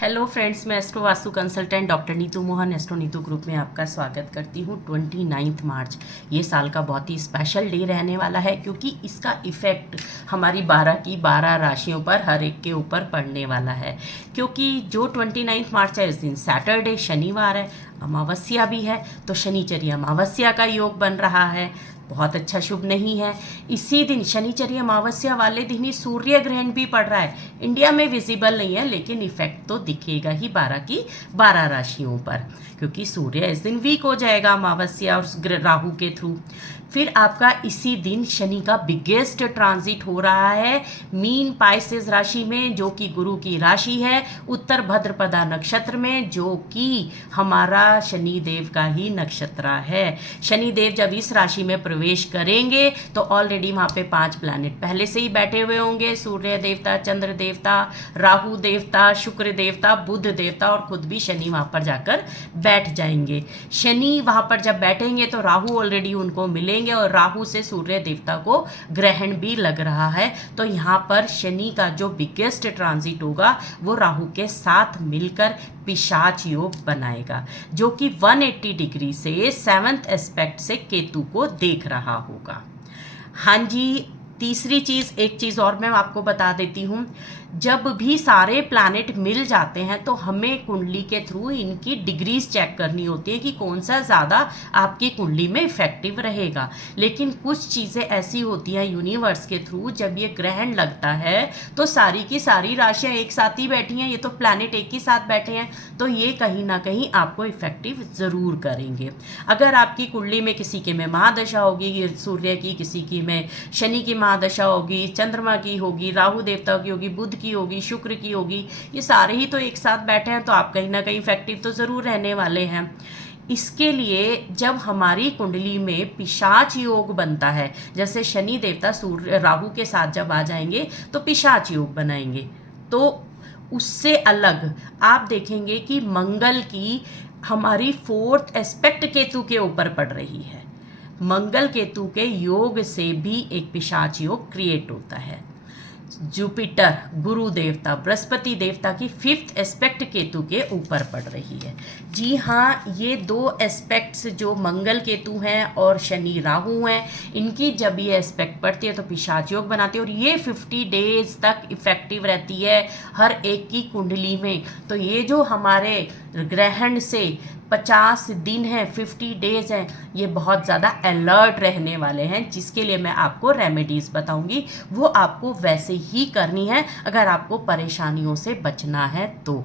Hello friends, मैं astro vastu consultant doctor Neetu Mohan astro Neetu group में आपका स्वागत करती हूँ। 29 मार्च ये साल का बहुत ही स्पेशल डे रहने वाला है, क्योंकि इसका इफ़ेक्ट हमारी 12 की 12 राशियों पर हर एक के ऊपर पड़ने वाला है। क्योंकि जो 29 मार्च है, इस दिन सैटरडे शनिवार है, अमावस्या भी है, तो शनिचरी अमावस्या का योग बन रहा है। बहुत अच्छा शुभ नहीं है। इसी दिन शनिचरी अमावस्या वाले दिन ही सूर्य ग्रहण भी पड़ रहा है। इंडिया में विजिबल नहीं है, लेकिन इफेक्ट तो दिखेगा ही 12 की 12 राशियों पर, क्योंकि सूर्य इस दिन वीक हो जाएगा अमावस्या और राहु के थ्रू। फिर आपका इसी दिन शनि का बिगेस्ट ट्रांजिट हो रहा है मीन पाइसेस राशि में, जो कि गुरु की राशि है, उत्तर भद्रपदा नक्षत्र में, जो कि हमारा शनि देव का ही नक्षत्र है। शनि देव जब इस राशि में प्रवेश करेंगे तो ऑलरेडी वहाँ पे 5 प्लैनेट पहले से ही बैठे हुए होंगे। सूर्य देवता, चंद्र देवता, राहु देवता, शुक्र देवता, बुध देवता और खुद भी शनि वहाँ पर जाकर बैठ जाएंगे। शनि वहाँ पर जब बैठेंगे तो राहु ऑलरेडी उनको मिलेंगे, और राहु से सूर्य देवता को ग्रहण भी लग रहा है। तो यहाँ पर शनि का जो बिगेस्ट ट्रांजिट होगा वो राहु के साथ मिलकर पिशाच योग बनाएगा, जो कि 180 डिग्री से 7th एस्पेक्ट से केतु को देख रहा होगा। हाँ जी, तीसरी चीज़, एक चीज़ और मैं आपको बता देती हूँ। जब भी सारे प्लैनेट मिल जाते हैं तो हमें कुंडली के थ्रू इनकी डिग्रीज चेक करनी होती है कि कौन सा ज़्यादा आपकी कुंडली में इफेक्टिव रहेगा। लेकिन कुछ चीज़ें ऐसी होती हैं यूनिवर्स के थ्रू, जब ये ग्रहण लगता है तो सारी की सारी राशियाँ एक साथ ही बैठी हैं, ये तो प्लैनेट एक ही साथ बैठे हैं, तो ये कहीं ना कहीं आपको इफेक्टिव ज़रूर करेंगे। अगर आपकी कुंडली में किसी के में महादशा होगी सूर्य की, किसी की में शनि की महादशा होगी, चंद्रमा की होगी, राहु देवता की होगी, बुध की होगी, शुक्र की होगी, ये सारे ही तो एक साथ बैठे हैं, तो आप कहीं ना कहीं इफेक्टिव तो ज़रूर रहने वाले हैं। इसके लिए जब हमारी कुंडली में पिशाच योग बनता है, जैसे शनि देवता सूर्य राहु के साथ जब आ जाएंगे तो पिशाच योग बनाएंगे, तो उससे अलग आप देखेंगे कि मंगल की हमारी 4th एस्पेक्ट केतु के ऊपर पड़ रही है। मंगल केतु के योग से भी एक पिशाच योग क्रिएट होता है। जुपिटर गुरु देवता, बृहस्पति देवता की 5th एस्पेक्ट केतु के ऊपर पड़ रही है। जी हाँ, ये 2 एस्पेक्ट्स जो मंगल केतु हैं और शनि राहु हैं, इनकी जब ये एस्पेक्ट पड़ती है तो पिशाच योग बनाती है, और ये 50 डेज तक इफेक्टिव रहती है हर एक की कुंडली में। तो ये जो हमारे ग्रहण से 50 दिन हैं, 50 डेज हैं, ये बहुत ज़्यादा अलर्ट रहने वाले हैं, जिसके लिए मैं आपको रेमेडीज़ बताऊंगी। वो आपको वैसे ही करनी है अगर आपको परेशानियों से बचना है तो।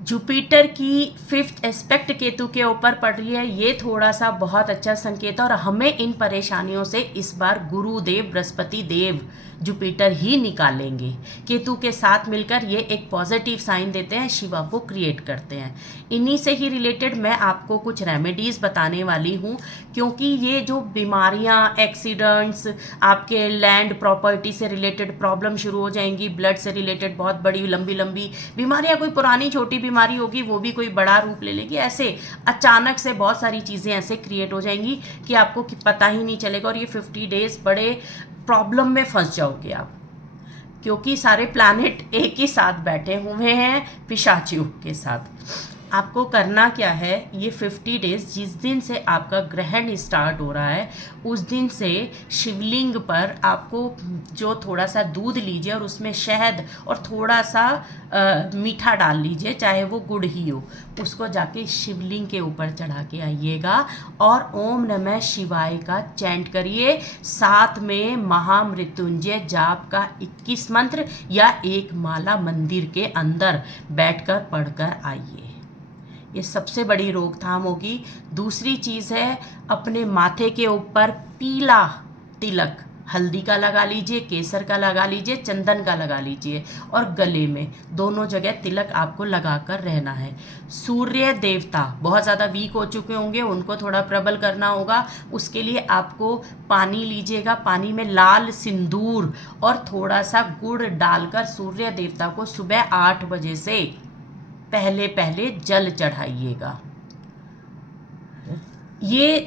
जुपिटर की 5th एस्पेक्ट केतु के ऊपर पड़ रही है, ये थोड़ा सा बहुत अच्छा संकेत है, और हमें इन परेशानियों से इस बार गुरुदेव बृहस्पति देव जुपिटर ही निकालेंगे। केतु के साथ मिलकर ये एक पॉजिटिव साइन देते हैं, शिवा को क्रिएट करते हैं। इन्हीं से ही रिलेटेड मैं आपको कुछ रेमेडीज़ बताने वाली हूँ, क्योंकि ये जो बीमारियाँ, एक्सीडेंट्स, आपके लैंड प्रॉपर्टी से रिलेटेड प्रॉब्लम शुरू हो जाएंगी, ब्लड से रिलेटेड बहुत बड़ी लंबी लंबी बीमारियाँ, कोई पुरानी छोटी बीमारी होगी वो भी कोई बड़ा रूप ले लेगी, ऐसे अचानक से बहुत सारी चीज़ें ऐसे क्रिएट हो जाएंगी कि आपको पता ही नहीं चलेगा, और ये 50 डेज बड़े प्रॉब्लम में फंस जाओगे आप, क्योंकि सारे प्लैनेट एक ही साथ बैठे हुए हैं पिशाच योग के साथ। आपको करना क्या है, ये 50 डेज जिस दिन से आपका ग्रहण स्टार्ट हो रहा है उस दिन से शिवलिंग पर आपको जो थोड़ा सा दूध लीजिए और उसमें शहद और थोड़ा सा मीठा डाल लीजिए, चाहे वो गुड़ ही हो, उसको जाके शिवलिंग के ऊपर चढ़ा के आइएगा और ओम नमः शिवाय का चैंट करिए। साथ में महामृत्युंजय जाप का 21 मंत्र या एक माला मंदिर के अंदर बैठकर पढ़कर आइए। ये सबसे बड़ी रोकथाम होगी। दूसरी चीज़ है, अपने माथे के ऊपर पीला तिलक हल्दी का लगा लीजिए, केसर का लगा लीजिए, चंदन का लगा लीजिए, और गले में दोनों जगह तिलक आपको लगाकर रहना है। सूर्य देवता बहुत ज़्यादा वीक हो चुके होंगे, उनको थोड़ा प्रबल करना होगा। उसके लिए आपको पानी लीजिएगा, पानी में लाल सिंदूर और थोड़ा सा गुड़ डालकर सूर्य देवता को सुबह 8 बजे से पहले पहले जल चढ़ाइएगा। ये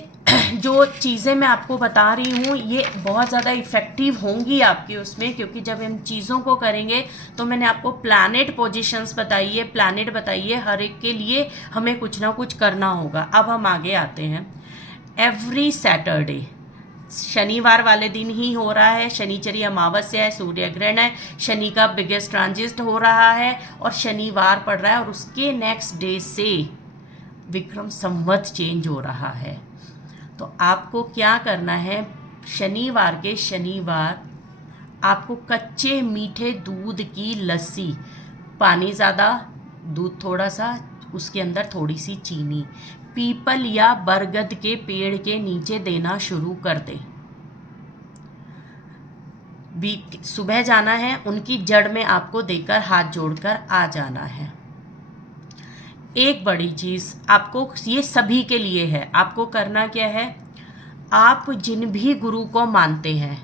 जो चीज़ें मैं आपको बता रही हूँ ये बहुत ज़्यादा इफ़ेक्टिव होंगी आपकी उसमें, क्योंकि जब हम चीज़ों को करेंगे तो मैंने आपको प्लैनेट पोजीशंस बताई है, प्लैनेट बताई है, हर एक के लिए हमें कुछ ना कुछ करना होगा। अब हम आगे आते हैं। एवरी सैटरडे, शनिवार वाले दिन ही हो रहा है, शनिचरी अमावस्या है, सूर्य ग्रहण है, शनि का बिगेस्ट ट्रांजिट हो रहा है और शनिवार पड़ रहा है और उसके नेक्स्ट डे से विक्रम संवत चेंज हो रहा है। तो आपको क्या करना है, शनिवार के शनिवार आपको कच्चे मीठे दूध की लस्सी, पानी ज़्यादा, दूध थोड़ा सा, उसके अंदर थोड़ी सी चीनी, पीपल या बरगद के पेड़ के नीचे देना शुरू कर दें। सुबह जाना है, उनकी जड़ में आपको देकर हाथ जोड़कर आ जाना है। एक बड़ी चीज़ आपको, ये सभी के लिए है, आपको करना क्या है, आप जिन भी गुरु को मानते हैं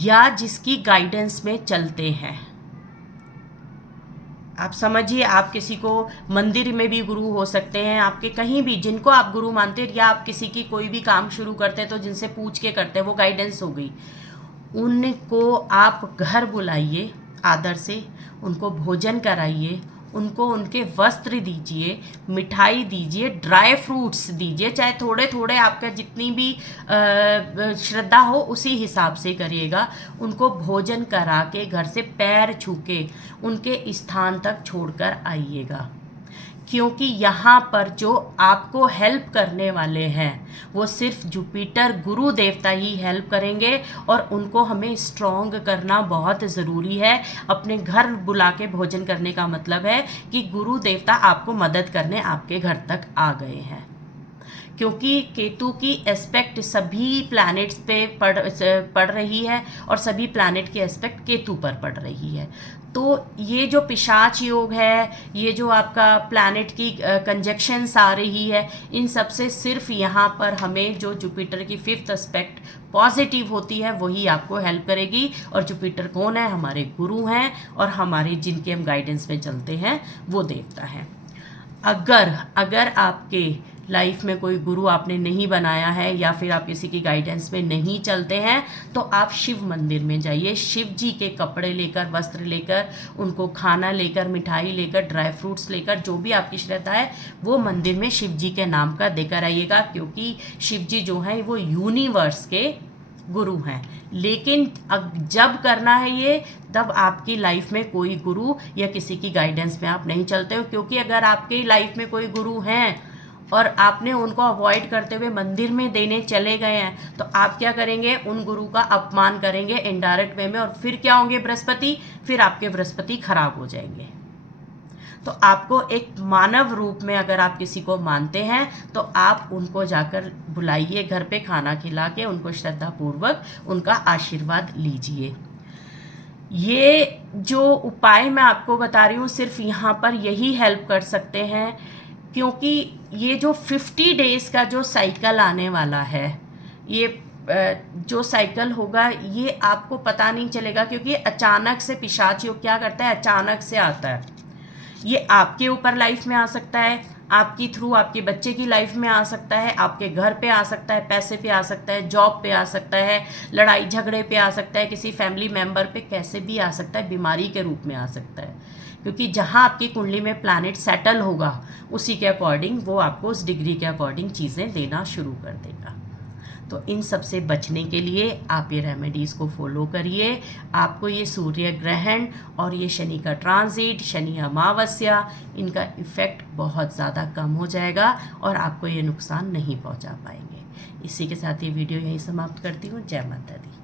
या जिसकी गाइडेंस में चलते हैं, आप समझिए, आप किसी को मंदिर में भी गुरु हो सकते हैं, आपके कहीं भी जिनको आप गुरु मानते हैं, या आप किसी की कोई भी काम शुरू करते हैं तो जिनसे पूछ के करते हैं, वो गाइडेंस हो गई। उनको आप घर बुलाइए, आदर से उनको भोजन कराइए, उनको उनके वस्त्र दीजिए, मिठाई दीजिए, ड्राई फ्रूट्स दीजिए, चाहे थोड़े थोड़े, आपका जितनी भी श्रद्धा हो उसी हिसाब से करिएगा। उनको भोजन करा के घर से पैर छू के उनके स्थान तक छोड़कर आइएगा, क्योंकि यहाँ पर जो आपको हेल्प करने वाले हैं वो सिर्फ जुपिटर गुरु देवता ही हेल्प करेंगे, और उनको हमें स्ट्रॉन्ग करना बहुत ज़रूरी है। अपने घर बुला के भोजन करने का मतलब है कि गुरु देवता आपको मदद करने आपके घर तक आ गए हैं, क्योंकि केतु की एस्पेक्ट सभी प्लैनेट्स पे पड़ रही है और सभी प्लैनेट की एस्पेक्ट केतु पर पड़ रही है। तो ये जो पिशाच योग है, ये जो आपका प्लैनेट की कंजक्शंस आ रही है, इन सब से सिर्फ यहाँ पर हमें जो जुपिटर की 5th एस्पेक्ट पॉजिटिव होती है वही आपको हेल्प करेगी। और जुपिटर कौन है, हमारे गुरु हैं, और हमारे जिनके हम गाइडेंस में चलते हैं वो देवता हैं। अगर आपके लाइफ में कोई गुरु आपने नहीं बनाया है या फिर आप किसी की गाइडेंस में नहीं चलते हैं, तो आप शिव मंदिर में जाइए, शिव जी के कपड़े लेकर, वस्त्र लेकर, उनको खाना लेकर, मिठाई लेकर, ड्राई फ्रूट्स लेकर, जो भी आपकी श्रद्धा है वो मंदिर में शिव जी के नाम का देकर आइएगा, क्योंकि शिव जी जो हैं वो यूनिवर्स के गुरु हैं। लेकिन अब जब करना है ये, तब आपकी लाइफ में कोई गुरु या किसी की गाइडेंस में आप नहीं चलते हो, क्योंकि अगर आपकी लाइफ में कोई गुरु हैं और आपने उनको अवॉइड करते हुए मंदिर में देने चले गए हैं, तो आप क्या करेंगे, उन गुरु का अपमान करेंगे इनडायरेक्ट वे में, और फिर क्या होंगे, बृहस्पति, फिर आपके बृहस्पति खराब हो जाएंगे। तो आपको एक मानव रूप में, अगर आप किसी को मानते हैं तो आप उनको जाकर बुलाइए, घर पे खाना खिला के उनको श्रद्धापूर्वक उनका आशीर्वाद लीजिए। ये जो उपाय मैं आपको बता रही हूँ सिर्फ यहाँ पर यही हेल्प कर सकते हैं, क्योंकि ये जो 50 डेज़ का जो साइकिल आने वाला है, ये जो साइकिल होगा ये आपको पता नहीं चलेगा, क्योंकि अचानक से पिशाच योग क्या करता है, अचानक से आता है। ये आपके ऊपर लाइफ में आ सकता है, आपकी थ्रू आपके बच्चे की लाइफ में आ सकता है, आपके घर पे आ सकता है, पैसे पे आ सकता है, जॉब पे आ सकता है, लड़ाई झगड़े पे आ सकता है, किसी फैमिली मेम्बर पे कैसे भी आ सकता है, बीमारी के रूप में आ सकता है, क्योंकि जहाँ आपकी कुंडली में प्लैनेट सेटल होगा उसी के अकॉर्डिंग वो आपको उस डिग्री के अकॉर्डिंग चीज़ें देना शुरू कर देगा। तो इन सब से बचने के लिए आप ये रेमेडीज़ को फॉलो करिए। आपको ये सूर्य ग्रहण और ये शनि का ट्रांजिट, शनि अमावस्या, इनका इफ़ेक्ट बहुत ज़्यादा कम हो जाएगा और आपको ये नुकसान नहीं पहुंचा पाएंगे। इसी के साथ ये वीडियो यहीं समाप्त करती हूँ। जय माता दी।